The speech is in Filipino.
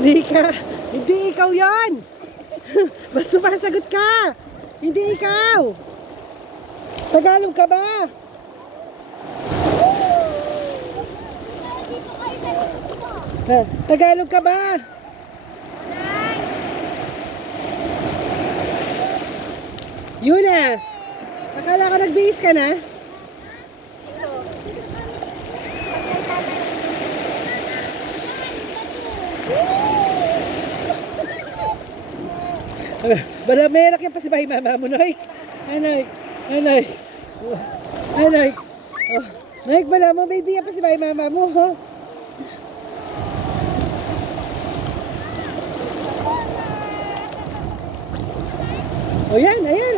Hindi ka. Hindi ikaw yon. Ba't sumasagot ka? Hindi ikaw. Tagalog ka ba? Tagalog ka ba? Yun na. Akala ko nag-base ka na? Bala, may anak yung pasibay mama mo, Noy. Anoy. Anoy. Anoy. Oh. Noy, bala mo, baby yung pasibay mama mo, ho. Oh, yan, ayan.